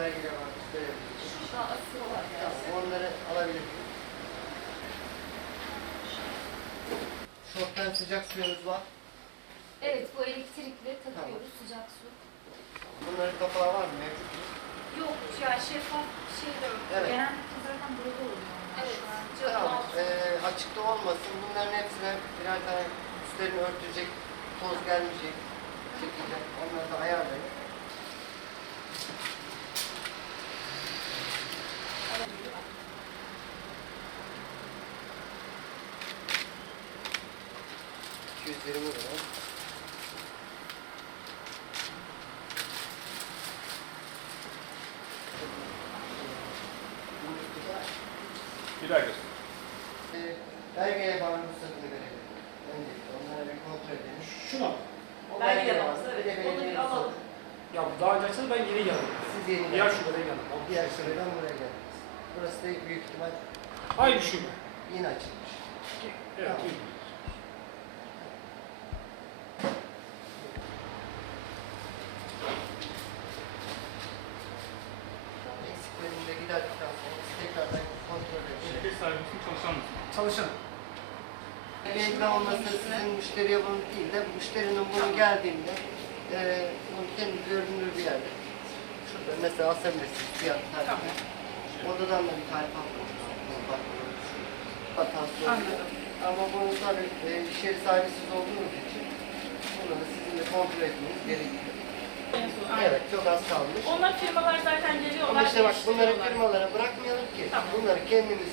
Onlara gidelim artık. Onları sıcak suyunuz var. Evet, bu elektrikle takıyoruz tamam. sıcak su. Bunların kapağı var mı Yok, ya şeffaf şey yok. Evet. Genellikle zaten burada oluyor. Evet, evet. tamam. Olsun. Ee, açıkta olmasın. Bunların hepsine birer tane üstlerini örtecek, toz gelmeyecek şekilde. Onları da ayarlayın. Terimi verelim. Bir dakika. Belgeye bağlanmış Ben gelmez, de onlara bir kontrol edelim. Şuna. O belgeye bağlanmış. Onu bir alalım. Ya daha önce ben yine geldim. Siz yeni Diğer şurada ben geldim. Diğer şuradan buraya geldiniz. Burası da büyük ihtimal. Aynı şube. Yine açılmış. Evet. Tamam. sahibi misin, çalışan mısın? Çalışanım. sizin süre. müşteriye bunu değil de müşterinin bunu tamam. geldiğinde e, bunu kendi görünür bir yerde. Şurada mesela asemlesin fiyat tarifi. Tamam. Odadan da bir tarif almak. Hatası oluyor. Ama bunun tabii e, şehir sahibisiz olduğunuz için bunu sizinle kontrol etmeniz gerekiyor. Evet, bu, evet. çok az kalmış. Onlar firmalar zaten geliyorlar. Ama işte bak de, bunları, işte bunları firmalara bırakmayalım ki. Tamam. Bunları kendimiz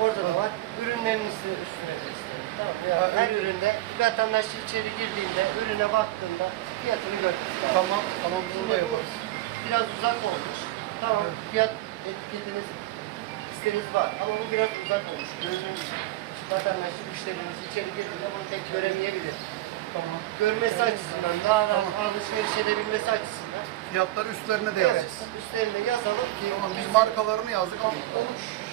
Orada tamam. da var. ürünlerin size üstüne göstereyim. Tamam. Yani Aa, her evet. üründe vatandaş içeri girdiğinde ürüne baktığında fiyatını gör. Tamam. tamam. Tamam. Bunu da yaparız. Biraz uzak olmuş. Tamam. Evet. Fiyat etiketiniz isteriz var. Ama bu biraz uzak olmuş. Gözünüz vatandaşlık müşterimiz içeri girdiğinde bunu tek göremeyebilir. Tamam. Görmesi evet. açısından, daha rahat tamam. alışveriş edebilmesi açısından. Fiyatları üstlerine de yazacağız. Üstlerine yazalım ki. Tamam. Yazalım. Biz markalarını yazdık. Ama tamam. olur.